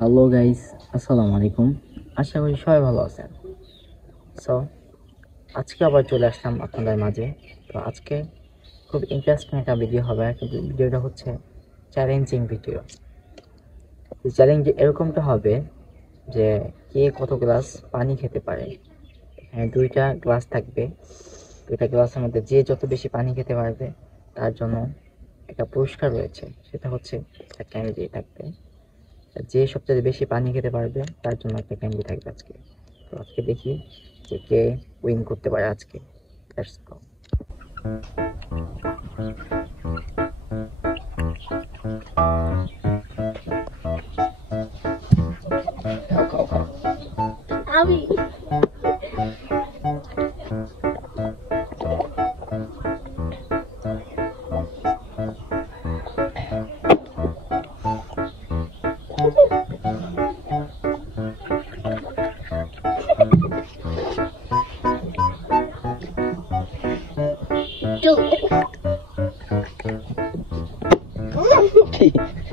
Hello guys, আসসালামু আলাইকুম। আশা করি সবাই ভালো আছেন। সো আজকে আবার চলে আসলাম আপনাদের মাঝে। তো আজকে খুব ইন্টারেস্টিং একটা ভিডিও হবে। ভিডিওটা হচ্ছে চ্যালেঞ্জিং ভিডিও। চ্যালেঞ্জ এরকমটা হবে যে কে কত গ্লাস পানি খেতে পারে। এখানে দুইটা গ্লাস থাকবে। দুইটা গ্লাসের মধ্যে যে যত বেশি পানি খেতে পারবে তার জন্য একটা পুরস্কার রয়েছে, সেটা হচ্ছে একটা ক্যান্ডি থাকবে। যে সবচেয়ে বেশি পানি খেতে পারবে তার জন্য একটা ক্যান্ডি থাকবে আজকে। তো আজকে দেখি যে কে উইন করতে পারে আজকে। Let's go. খাও খাও খাও। আমি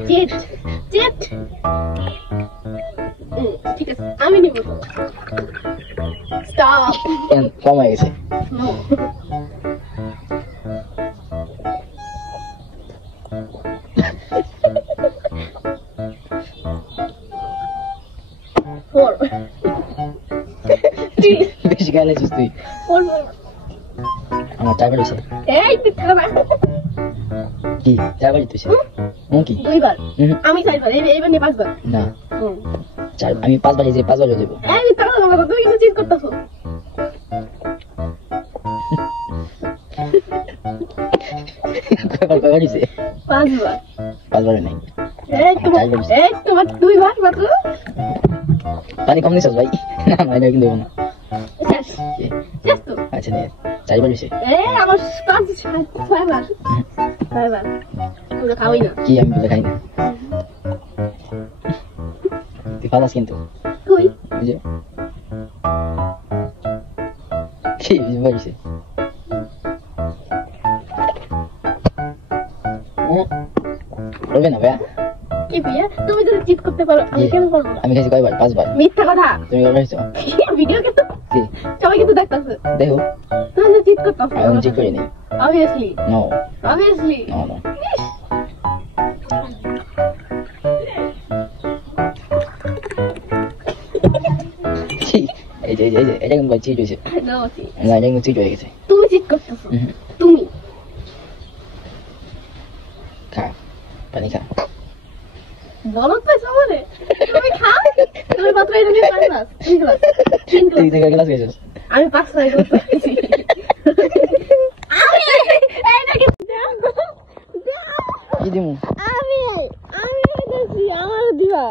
চিট চিট ঠিক আছে আমি নিব তো স্টপ কমে গেছে। ফোর বেশি গাইলেছিস তুই। ফোর আমার চারবার হয়েছে। এই তুই থামা কি চারবার জিতেছে? কি দুইবার আমি চারবার এইবার নিয়ে পাঁচবার না, আমি পাঁচবার যে পাঁচবার হয়ে যাবো। এই থামা তুমি কিন্তু চিট করতেছো কয়বার হয়েছে? পাঁচবার পাঁচবার নাই। তোমার দুইবার মাত্র। পানি কম নিছিস ভাই? না না, এটা কিন্তু দেবো না। শেষ শেষ তো। আচ্ছা নে, চারবার হয়েছে। আমার পাঁচ ছয়বার ছয়বার তোকে খাওয়াই না। কি আমি বলে খাই না? তুই ফালাস কিন্তু। কই ওই যে কি হয়েছে? বলবে না ভাইয়া? কি ভাইয়া তুমি যদি চিট করতে পারো আমি কেন পারবো না? আমি খাইছি কয়বার? পাঁচবার। মিথ্যা কথা। তুমি কয়বার খাইছো? ভিডিও কিন্তু কি সবাই কিন্তু দেখতেছে। দেখো, তুমি তো চিট করতেছো। আমি চেক করিনি। Obviously no obviously no no. এই যে এটা কিন্তু চিট হয়েছে। No, না, এটা কিন্তু চিট হয়ে গেছে। তুমি চিট করতেছো তুমি। খা পানি খা। বলো তো সবারে তুমি খাও। তুমি মাত্র এটা নিয়ে পাঁচবার তিন তুই গ্লাস গ্লাস খেয়েছিস? আমি পাঁচ ছয় গ্লাস খেয়েছি। আমি এইটাকে কি দিমু? আমি আমি খেয়েছি আমার দিবা।